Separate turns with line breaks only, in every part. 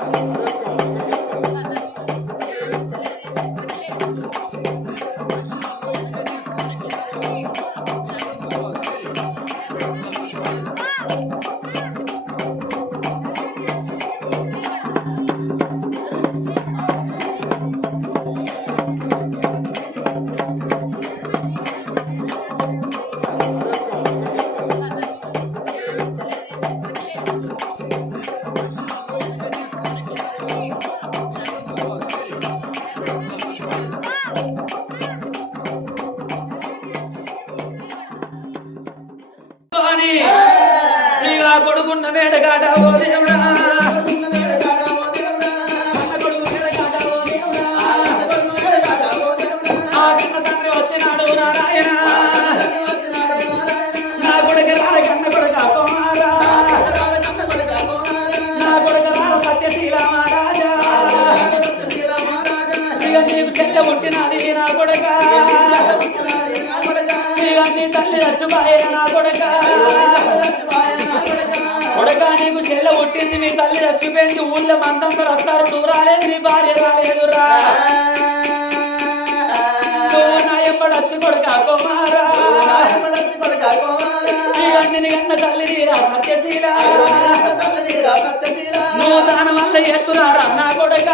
అని తల్లి నా కొడుక కొడుక నీకు చెల్ల పుట్టింది మీ తల్లి చచ్చిపోయింది ఊళ్ళో మందంతో వస్తారు నువ్వు రాలేదు నీ భార్య రాలేదురా నువ్వు నా ఎంబడచ్చు కొడుక కుమారా ఇవన్నీ కన్న తల్లి నీరా నువ్వు దాని వల్ల ఎత్తురారా నా కొడుక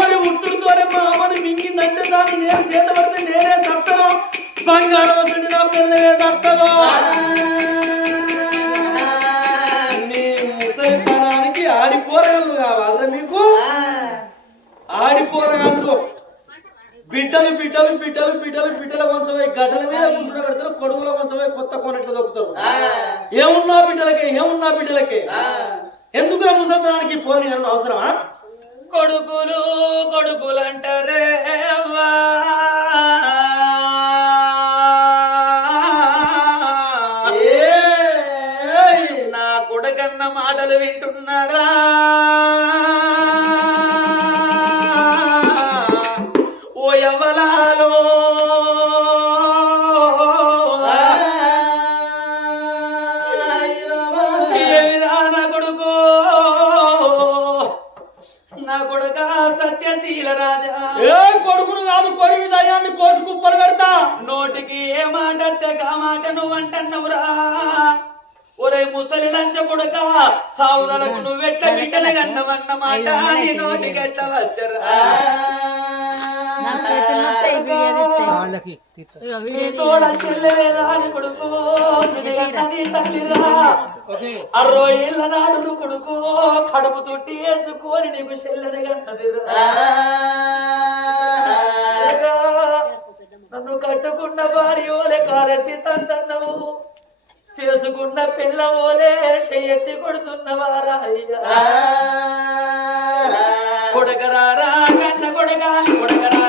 ఆ పోరి ఉట్టుతోనే మా అమ్మని మింగిందంటే దాన్ని నేను చేత పడితే నేనే సత్తను. బంగారం వస్తుంది నా పిల్లలే సత్తను నీ ముసలితనానికి ఆడిపోరగలు కావాలా మీకు ఆడిపోరగలు బిడ్డలు బిడ్డలు బిడ్డలు బిడ్డలు బిడ్డల కొంచెం గడ్డల మీద కూర్చుని పెడతారు కొడుకులో కొంచెం కొత్త కొనట్లు దొక్కుతారు ఏమున్నా బిడ్డలకే ఏమున్నా బిడ్డలకే? ఎందుకు ముసలితనానికి అన్న అవసరమా? కొడుకులు కొడుకులంట ఏళ్ళ నాడు కొడుకు కడుపు తొట్టి వేసుకొని నీకు చెల్లెని కన్నదిరా నన్ను కట్టుకున్న భార్య ఓలే కాలెత్తి తంతన్నవు. చేసుకున్న పిల్ల ఓలే చెయ్యెత్తి కొడుతున్నవారా అయ్యా. కొడకరారా కన్న కొడక కొడగరా.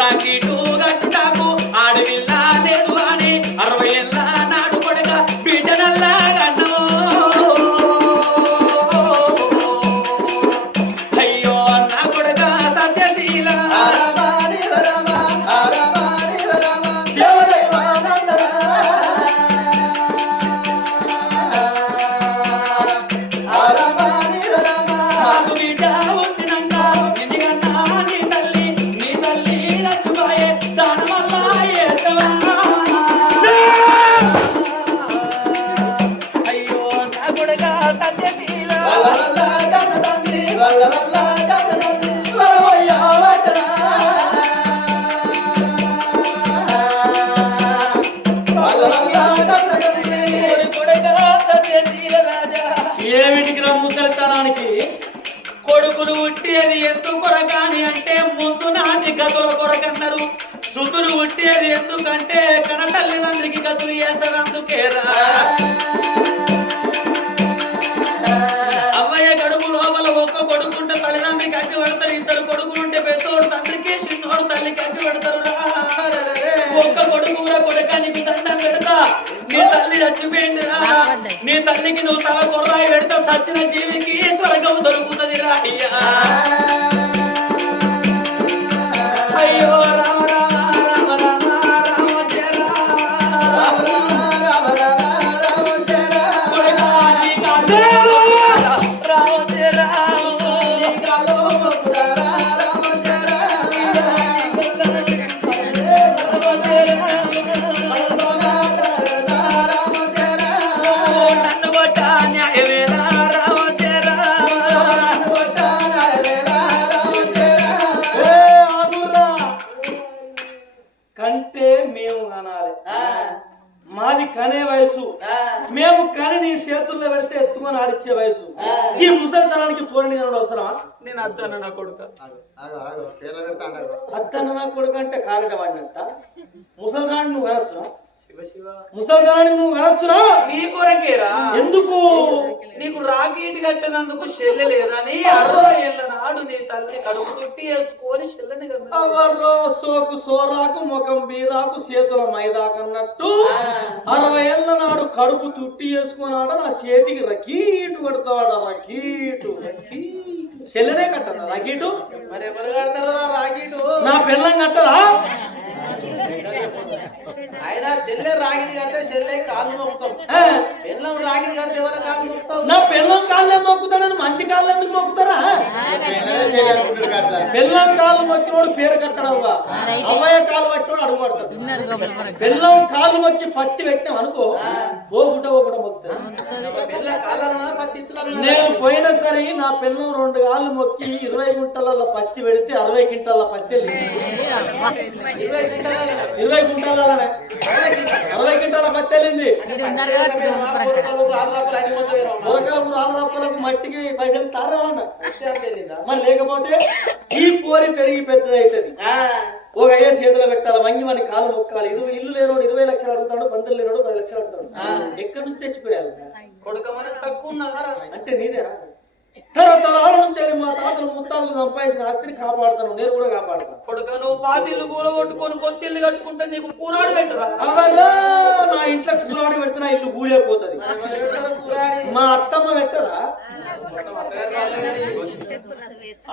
రాకి టూ గంట తల్లిదండ్రికి గతులు అవ్వయ్య గడుపు లోపల ఒక్క కొడుకుంటే తల్లిదండ్రికి అగ్గి పెడతారు. ఇద్దరు కొడుకులుంటే పెద్దోడు తండ్రికి చిన్నోడు తల్లికి అగ్గి పెడతారు. రా. ఒక్క కొడుకు కొడుక నీకు దండం పెడతా. నీ తల్లి చచ్చిపోయింది రా. నీ తల్లికి నువ్వు తల కొర్రాయి పెడతా సచ్చిన జీవికి స్వర్గం దొరుకుతుంది రా అయ్యా. అయ్యో
అత్తన్న నా కొడుకు అంటే కారట వాడినంత ముసలిదాన్ని నువ్వు కనొచ్చునా ముసలిదాన్ని నువ్వు కనొచ్చునా
నీ కొరకేరా?
ఎందుకు?
నీకు రాకీటి కట్టినందుకు చెల్లె లేదని అరవై ఏళ్ళ నాడు నీ తల్లి కడుపు తుట్టి వేసుకొని చెల్లెని
అవర్రో సోకు సోరాకు ముఖం బీరాకు చేతుల మైదాకన్నట్టు అరవై ఏళ్ళ నాడు కడుపు తుట్టి వేసుకున్నాడ నా చేతికి రకీటు కడతాడ రకీటు. చెల్లెనే కట్టదా? రకీటు?
మరి ఎవరు కడతారా రాకీటు?
నా పిల్లం కట్టదా?
ఆయన చెల్లె రాగిడి కడితే చెల్లె కాలు మొక్కుతాం పెళ్ళం రాగిడి కడితే ఎవరు కాలు మొక్కుతావు
నా పిల్లం కాళ్ళే మొక్కుతాడని మంచి కాళ్ళు ఎందుకు మొక్కుతారా పిల్లం కాళ్ళు మొక్కినోడు పేరు కట్టడవ్వా? అమ్మాయి కాలు పట్టినోడు అడుగు పడతాడు బెల్లం కాళ్ళు మొక్కి పత్తి పెట్టినాం అనుకో ఓ గుడ్డ ఓ మొక్కుతాడు నేను పోయిన సరే నా పిల్లం రెండు కాళ్ళు మొక్కి ఇరవై గుంటల పత్తి పెడితే అరవై క్వింటాల పత్తి.
ఇరవై
గుంటలనే అరవై క్వింటాల పత్తి వెళ్ళింది. రాళ్ళకు మట్టికి పైసలు మరి లేకపోతే ఈ పోరి పెరిగి పెద్దది అవుతుంది ఒక అయ్యే చేతిలో పెట్టాలి వంగి వాని కాలు మొక్కాలి ఇరవై ఇల్లు లేనోడు ఇరవై లక్షలు అడుగుతాడు పంతులు లేనోడు పది లక్షలు అడుగుతాడు. ఎక్కడి నుంచి తెచ్చిపోయాలి
కొడుకమని తక్కువ ఉన్నారా
అంటే నీదేనా తరతరాల నుంచి మా తాతలు ముత్తాలు సంపాదించిన ఆస్తిని కాపాడుతాను నేను కూడా కాపాడుతాను
కొడుక నువ్వు పాతిల్లు కూర కొట్టుకొని కొత్తిల్లు కట్టుకుంటే నీకు కూరాడు పెట్టరా
అవరా నా ఇంట్లో కూరాడి పెడితే నా ఇల్లు గూడైపోతుంది మా అత్తమ్మ పెట్టరా?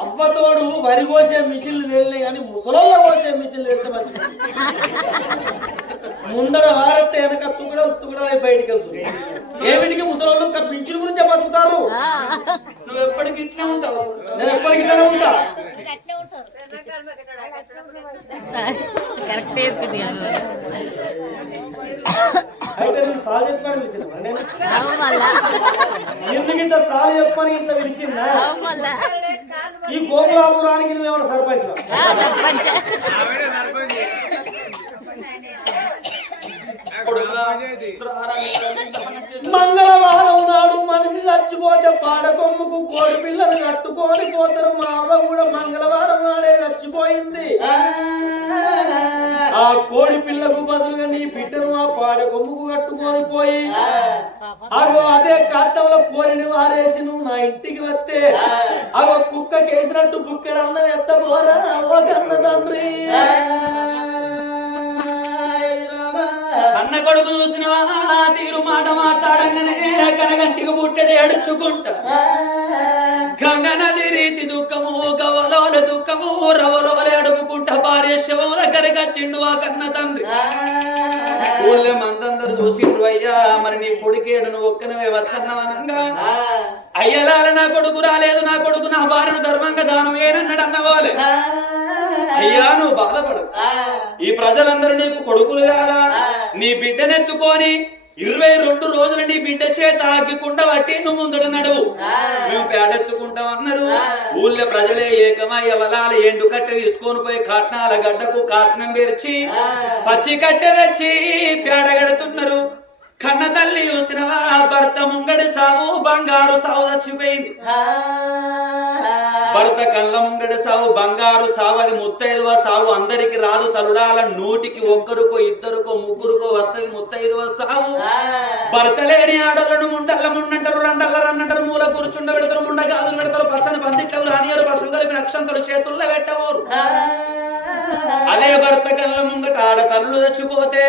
అవ్వతోడు వరి కోసే మిషన్లు వెళ్ళినాయి కానీ ముసలోళ్ళ కోసే మిషన్లు వెళ్తే మంచిది. ముందర వారెత్తే వెనక తుకడలు తుకడలై బయటికి వెళ్తుంది ఏమిటికి ముసలోళ్ళు ఇంకా మించుల గురించే బతుకుతారు?
నువ్వు ఎప్పటికి ఇట్లా ఉంటావు?
నేను ఎప్పటికీ ఇట్లానే ఉంటా? అయితే చెప్పాను ఎందుకు ఇంత సాలు చెప్పని ఇంత పిలిచిందా ఈ గోపురాపురానికి నువ్వేమన్నా సర్పంచ్.
సర్పంచ్
మంగళవారం నాడు మనిషి చచ్చిపోతే పాడకొమ్ముకు కోడి పిల్లలు కట్టుకొని పోతారు. మా అవ్వ కూడా మంగళవారం నాడే చచ్చిపోయింది. ఆ కోడి పిల్లకు బదులుగా నీ బిడ్డను ఆ పాడకొమ్ముకు కట్టుకొని పోయి అగో అదే కాటంలో పోరిని వారేసి నువ్వు నా ఇంటికి వస్తే అగో కుక్క కేసినట్టు బుక్కెడు అన్నం ఎత్తపోరా ఓ కన్న తండ్రి.
అన్న కొడుకు చూసిన తీరు మాట మాట్లాడంగానే కనగంటికి పుట్టడి అడుచుకుంటా గంగ నది రీతి దుఃఖము గవలోన దుఃఖము రవలోలే అడుపుకుంటా భార్య శవం దగ్గరగా చిండు ఆ కన్న తండ్రి. ఊళ్ళో మందందరు చూసిండ్రు అయ్యా మరి నీ కొడుకేడు నువ్వు ఒక్కనవే వస్తున్నావనంగా అయ్యలాల నా కొడుకు రాలేదు నా కొడుకు నా భార్యను ధర్మంగా దానం ఏనన్నాడు అన్నవాలే. అయ్యా నువ్వు బాధపడు. ఈ ప్రజలందరూ నీకు కొడుకులు కాదా నీ బిడ్డనెత్తుకొని ఇరవై రెండు రోజులు నీ బిడ్డ చేత ఆగికుండా బట్టి నువ్వు ముందట నడువు. మేము పేడెత్తుకుంటాం అన్నారు. ఊళ్ళో ప్రజలే ఏకమై వలాల ఎండు కట్టె తీసుకొని పోయి కాట్నాల గడ్డకు కాట్నం పేర్చి పచ్చి కట్టె తెచ్చి పేడగడుతున్నారు కన్న తల్లి చూసినవా భర్త ముంగడి సావు బంగారు సావు చచ్చిపోయింది. భర్త కళ్ళ ముంగడి సావు బంగారు సావు అది ముత్తైదువ సావు అందరికి రాదు తలుడాల నూటికి ఒక్కరికో ఇద్దరికో ముగ్గురుకో వస్తది ముత్తైదువ సావు. భర్త లేని ఆడలను ముండల్ల ముండంటారు రండల్ల రన్నంటారు మూల కూర్చుండ పెడతారు ముండ గాజులు పెడతారు పచ్చని పందిట్లకు రానియరు పశువు కలిపి నక్షంతలు చేతుల్లో పెట్టవోరు అదే భర్త కళ్ళ ముంగట ఆడ తల్లు చచ్చిపోతే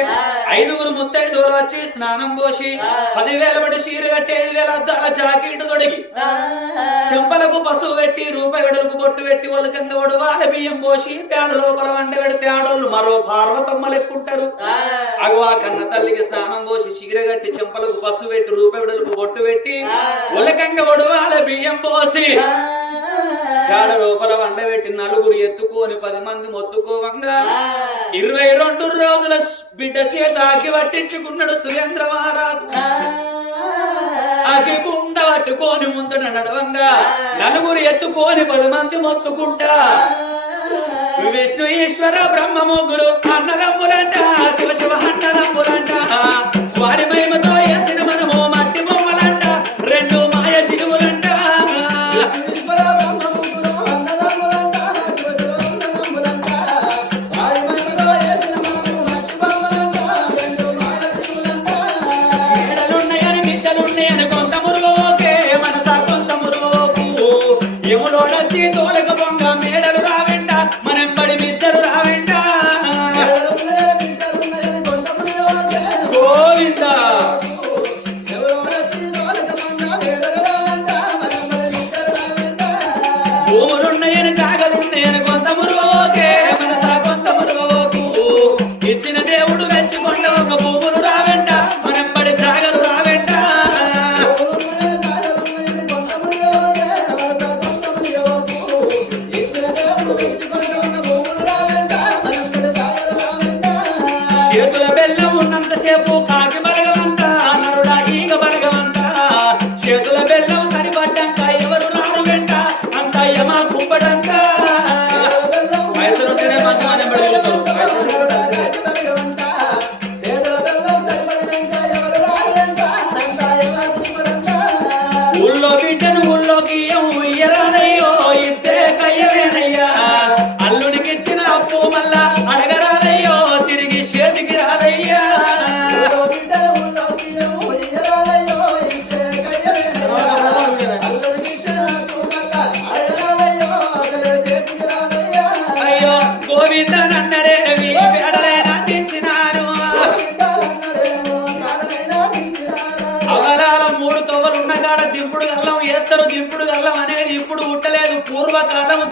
ఐదుగురు ముత్తైదువులు వచ్చి స్నానం పోసి పదివేల పడి చీర కట్టి ఐదు వేల అద్దాల జాకెట్ తొడిగి చెంపలకు పసుపు పెట్టి రూపాయి వెడలకు బొట్టు పెట్టి ఒలకంగా వడవాల బియ్యం పోసి పేడ లోపల వంట పెడితే ఆడోళ్ళు మరో పార్వతమ్మ లెక్కుంటారు అగో ఆ కన్న తల్లికి స్నానం పోసి చీర కట్టి చెంపలకు పసుపు పెట్టి రూపాయి వెడలకు బొట్టు పెట్టి ఒలకంగా వడవాల బియ్యం పోసి పేడ లోపల వండబెట్టి నలుగురు ఎత్తుకొని పది మంది మొత్తుకోవంగా. ఇరవై రెండు రోజుల బిడ్డ చేత ఆకి పట్టించుకున్నాడు సురేంద్ర మహారాజు. కుండ పట్టుకొని ముందున నడవంగా. నలుగురు ఎత్తుకొని పది మంది మొత్తుకుంటా. విష్ణు ఈశ్వర బ్రహ్మ ముగ్గురు అన్నదమ్ములంట శివ శివ అన్నదమ్ములంట. వారి మహిమతో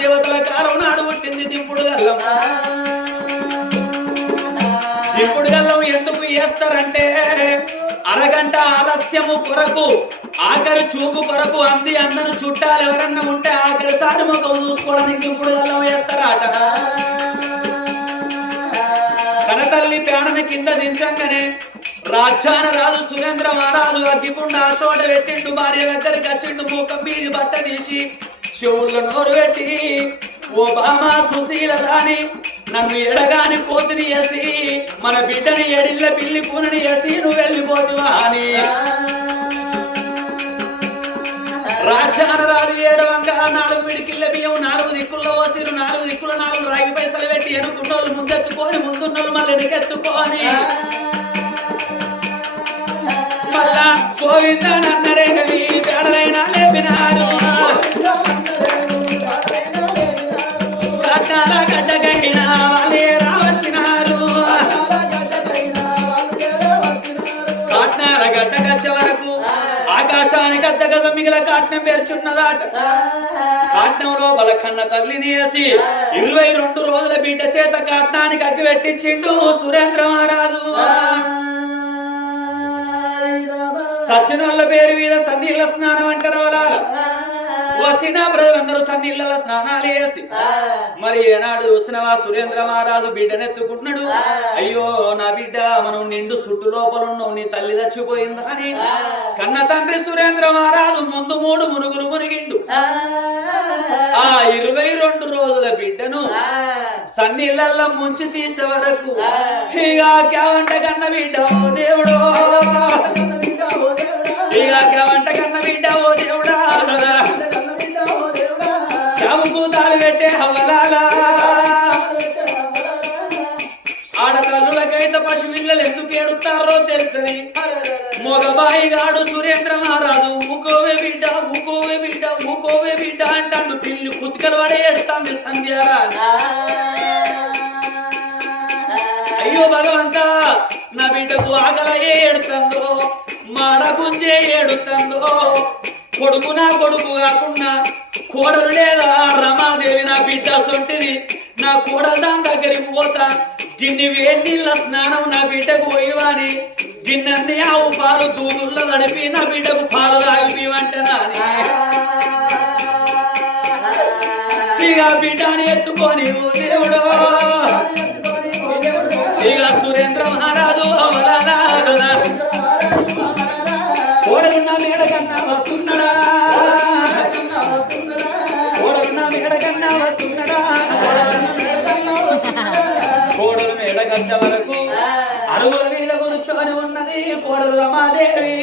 దేవతల కాలం నాడు పుట్టింది దింపుడు గల్లం. దింపుడు గల్లం ఎందుకు వేస్తారంటే అరగంట ఆలస్యము కొరకు ఆఖరి చూపు కొరకు అంది అందరు చుట్టాలు ఎవరన్నా ఉంటే ఆఖరి సారి ముఖం చూసుకోవడానికి దింపుడు గల్లం వేస్తారట కనతల్లి పేడని కింద దించంగానే రాజ్యాన రాజు సురేంద్ర మహారాజు అగ్గికుండా చోట పెట్టిండు భార్య దగ్గరికి వచ్చిండు మూకం మీది బట్ట తీసి శివుళ్ళ నోరు పెట్టి ఓ బామ్మ సుశీల రాని నన్ను ఎడగాని పోతుని వేసి మన బిడ్డని ఎడిల్ల పిల్లి పూనని వేసి నువ్వు వెళ్ళిపోతువా అని. రాజ్యాన రాజు ఏడవంగా నాలుగు విడికిళ్ళ బియ్యం నాలుగు దిక్కుల్లో ఓసిరు నాలుగు దిక్కుల నాలుగు రాగి పైసలు పెట్టి ఎనుకున్నోళ్ళు ముందెత్తుకొని ముందున్నోళ్ళు మళ్ళీ వెనకెత్తుకొని మళ్ళా గోవిందనన్నరేవి పేడలైనా లేపినారు. గడ్డకొచ్చే వరకు. ఆకాశానికి అద్దగ మిగిల కాట్నం పేర్చున్నదాట. కాట్నంలో బలకన్న తల్లిని వేసి ఇరవై రెండు రోజుల బిడ్డ చేత కాట్నానికి అగ్గి పెట్టించిండు సురేంద్ర మహారాజు. సచ్చినోళ్ళ పేరు మీద సన్నీళ్ళ స్నానం అంటారు వలాల వచ్చిన ప్రజలందరూ సన్నిళ్ళ స్నానాలు చేసి మరి ఏనాడు చూసినవా సురేంద్ర మహారాజు బిడ్డనెత్తుకుంటున్నాడు అయ్యో నా బిడ్డ మనం నిండు సుట్టు లోపల ఉన్నావు నీ తల్లి చచ్చిపోయిందని కన్న తండ్రి సురేంద్ర మహారాజు ముందు మూడు మునుగురు మునిగిండు. ఆ. ఇరవై రెండు రోజుల బిడ్డను సన్నిళ్ళల్లో ముంచి తీసే వరకు ఇక కన్న బిడ్డ ఓ దేవుడు. ఇక కన్న బిడ్డ ఓ దేవుడా. చావుకు పెట్టే హవలాలా. ఆడతల్లులకైతే పశువిల్లలు ఎందుకు ఏడుతారో తెలుస్తుంది. మొగబాయిగాడు సురేంద్ర మహారాజు ఊకోవే బిడ్డ ఊకోవే బిడ్డ ఊకోవే బిడ్డ అంటాడు. పిల్లి కుతికలు పడే ఎడతాంది సంధ్యారాణి అయ్యో భగవంత నా బిడ్డకు ఆకలయే ఏడుతుందో మాడ గుంజే ఏడుతుందో కొడుకునా కొడుకు కాకుండా కోడలు లేదా? రమాదేవి నా బిడ్డ సొంటిది. నా కోడలు దాని దగ్గరికి పోతా. గిన్ని నీళ్ళ స్నానం నా బిడ్డకు పోయివాని. గిన్నెన్ని ఆవు పాలు దూదుల్లో నడిపి నా బిడ్డకు పాలు తాగిపివంటనా ఇక బిడ్డని ఎత్తుకొని దేవుడు. ఇక సురేంద్ర మహారాజు అవలాలా కోడలున్న మేడ కన్నా వస్తున్నాడా? వస్తున్నాడా కోడలు మేడ కచ్చ వరకు అరుగుల మీద కూర్చొని ఉన్నది కోడలు రమాదేవి.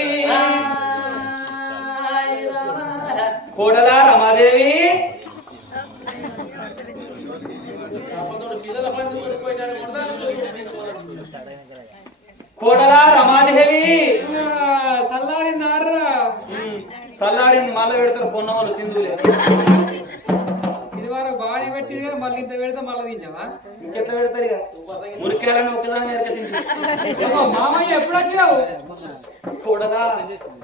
కోడలా రమాదేవి. కోడలా రమాదేవి. చల్లాడింది మళ్ళీ పెడతారు పొన్న వాళ్ళు తిందులే.
వరకు బాగానే పెట్టిరు కదా మళ్ళీ ఇంత పెడితే మళ్ళీ తింటావా?
ఇంకెట్లా పెడతారు ఇక? ఉరికాయలని ఒకదాని
మామయ్య ఎప్పుడు వచ్చినావు?
కోడలా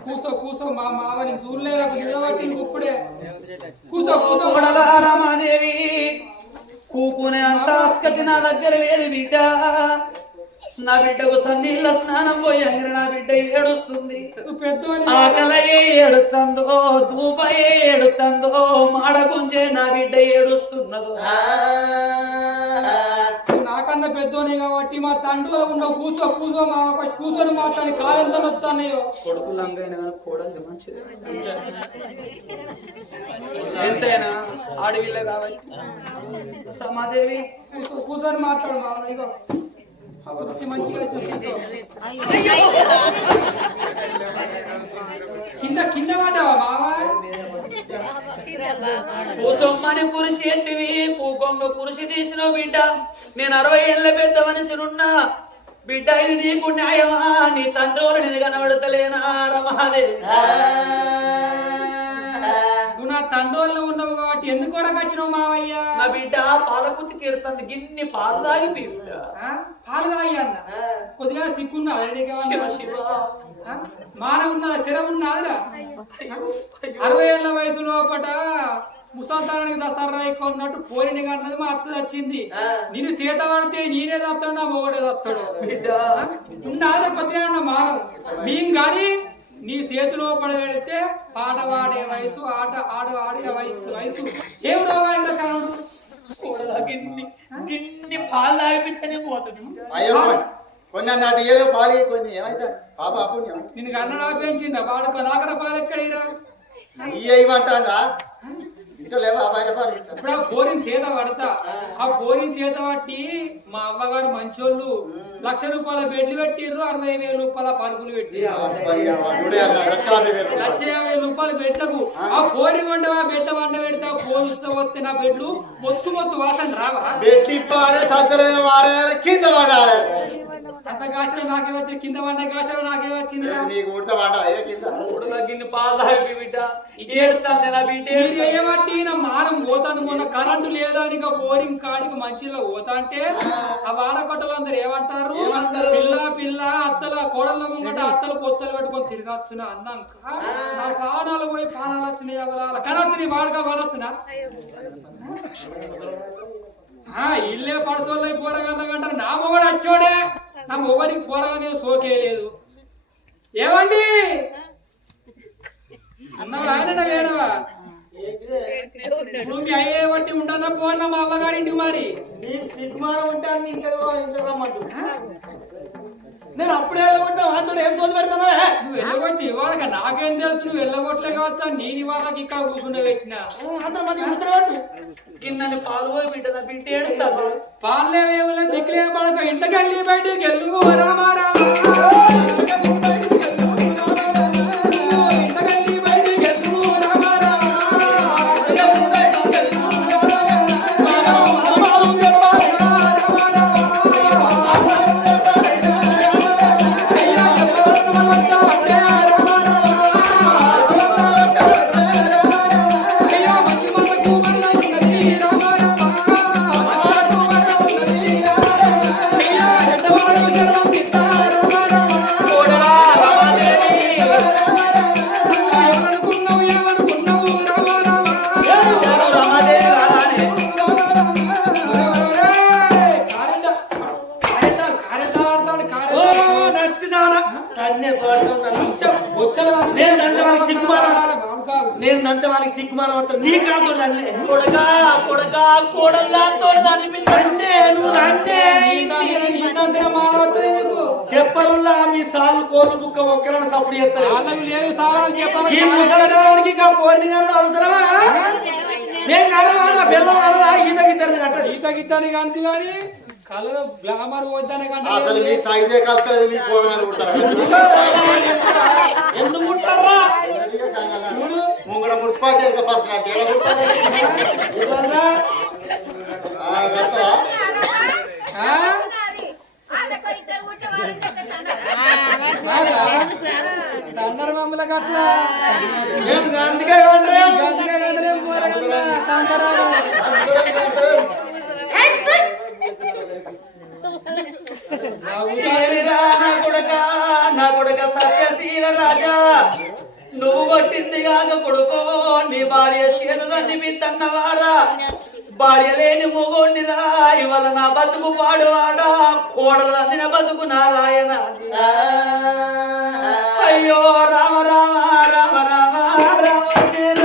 కూసో కూసో మా మామని చూడలేదు నిలబట్టి ఇప్పుడే. కూసో కూసో
కోడలా రమాదేవి కూకునే అంత ఆస్కతి నా దగ్గర లేదు బిడ్డ. నా బిడ్డకు సన్నీళ్ళ స్నానం పోయంగా నా బిడ్డ ఏడుస్తుంది. ఆకలయే ఏడుతుందో ధూపయే ఏడుతుందో మాడగుంజే నా బిడ్డ ఏడుస్తున్నదో.
నాకన్నా పెద్దోని కాబట్టి మా తండ్రిలో ఉన్న కూసో కూసో మా కూర్చొని మాట్లాడి కాలు ఎంత వస్తున్నాయో
కొడుకు లంగైన కోడలు మంచిది. ఎంతైనా ఆడవిల్ల కాబట్టి.
కూర్చొని మాట్లాడు మామ ఇగో. కింద కింద పడ్డావా మామ
కూసొమ్మని కురిసి ఎత్తివి కూకొంగ కురిసి తీసిన బిడ్డ. నేను అరవై ఏళ్ళ పెద్ద మనిషినున్నా. బిడ్డ ఇది నీకు న్యాయమా? నీ తండ్రి వాళ్ళు నేను కనబడతలేనా? రమాదేవి.
నువ్వు నా తండ్రి ఉన్నావు కాబట్టి ఎందుకు వరకు వచ్చినావు మావయ్య?
నా బిడ్డ పాలకుతికి ఎడుతుంది గిన్ని పాలు తాగి బిడ్డ?
పాలు తాగి అన్న? కొద్దిగా
శివ
మాన ఉన్నదా స్థిర ఉన్నదిరా? అరవై ఏళ్ళ వయసు లోపట ముసల్తానానికి దసరా ఎక్కువ ఉన్నట్టు పోరినిగా అన్నది మా అత్త వచ్చింది నేను చేత పడితే నేనే తస్తాడు నా మొగడే
బిడ్డ.
ఉన్నదిరా కొద్దిగా అన్న మానం మేం కానీ నీ చేతిలో పడగడితే పాట పాడే వయసు ఆట ఆడ ఆడే వయసు వయసు. ఏం రోగాలు కానుడు
కూడలా గిన్ని గిన్ని పాలు తాగిపిస్తేనే పోతుంది
అయ్యో కొన్ని- ఏదో పాలి కొన్ని ఏమైతే పాప అపుణ్యం
నిన్ను కన్నడ పెంచిందా వాడుకో నాకడ పాలు ఎక్కడ
ఈ
ఇప్పుడు ఆ పోరిని చేత పడతా. ఆ. పోరిని చేత పట్టి మా అవ్వగారు మంచోళ్ళు లక్ష రూపాయల బెడ్లు పెట్టిర్రు అరవై వేల రూపాయల పరుపులు పెట్టి
ఆ లక్ష యాభై రూపాయలు.
బెడ్లకు ఆ. పోరి కొండవా బెడ్ల వండ పెడితే పోలు వస్తే నా బెడ్లు మొత్తు మొత్తు వాసన రావా?
కింద పడాలి
గాచరం నాకే వచ్చి కింద గాచరం నాకే వచ్చింది మీరు
ఏడుతుంది.
ఏమట్టి నా మారం పోతుంది. మొన్న కరెంటు లేదా అని ఇక బోరింగ్ కాడికి మంచిలో పోతా అంటే ఆ. వాడకొట్టలందరూ ఏమంటారు?
ఏమంటారు?
పిల్ల పిల్ల అత్తల కోడళ్ళ ముంగట అత్తలు పొత్తలు పెట్టుకొని తిరగచ్చున అన్నాక నా ప్రాణాలు పోయి ప్రాణాలు వచ్చినాయి ఎవరాల వాడక వాడొచ్చునా ఆ ఇల్లే పడసోళ్ళై పోరగంటారు నా మొగడు అచ్చోడే. నా మొగడికి పోరగానే సోకేయలేదు ఏమండి? అన్నవా ఆయన వేరవా
ఏంటిదే?
ఇప్పుడు మీ అయ్యే వంటి ఉంటుందా? పోన్నా మా అమ్మగారింటికి మరి.
నీకు ఉంటాను ఇంకా ఇంకా రమ్మంటు నేను అప్పుడే వెళ్ళగొట్టా వాటితో ఏం సోది పెడతానవే?
నువ్వు వెళ్ళగొట్టి ఇవ్వాలి నాకేం తెలుసు నువ్వు వెళ్ళగొట్టలే కావచ్చా? నేను ఇవాళకి ఇక్కడ కూర్చుండే పెట్టినా.
ముచ్చటపట్టు
కిందని పాలు బిడ్డ బిడ్డ ఏడుతా
పాలేవేమో దిక్కులే పడక ఇంటికి వెళ్ళి బయటికి వెళ్ళు రామా.
నంటే వాళ్ళకి సిగ్గుమానం అంటాను నీ కాదు
కొడగా కొడగా కోడల్లా
అంటే నువ్వు అంటే చెప్పరుల్లా మీ సార్లు కోళ్ళు బుక్క ఒక్కరైనా సప్పుడు చేస్తారు. ఈ ముసలిదానికి ఇక పోటీ గారు అవసరమా? నేను కలవాలా బెల్లం కలవా ఈత గిద్దరిని కట్టదు
ఈత గిద్దానికి అంటు కానీ కలర్ గ్లామర్ వద్దానే
అసలు మీ సైజే కలుస్తుంది మీ పోగలు కుడతారు
ఎందుకు ఉంటారా? ఇవన్నా
ఆ, కడతారా
అందరు మమ్మల్ని పోరగల్లా
నా కొడక సత్యశీల రాజా నువ్వు కొట్టింది కాక కొడుకో నీ భార్య చేతుదండి మీ తన్నవారా భార్య లేని మొగోండిరా ఇవాళ నా బతుకు పాడువాడా కోడలు అందిన బతుకు నా లాయన అయ్యో రామ రామ రామ రామ రామ జయ రామ. రామ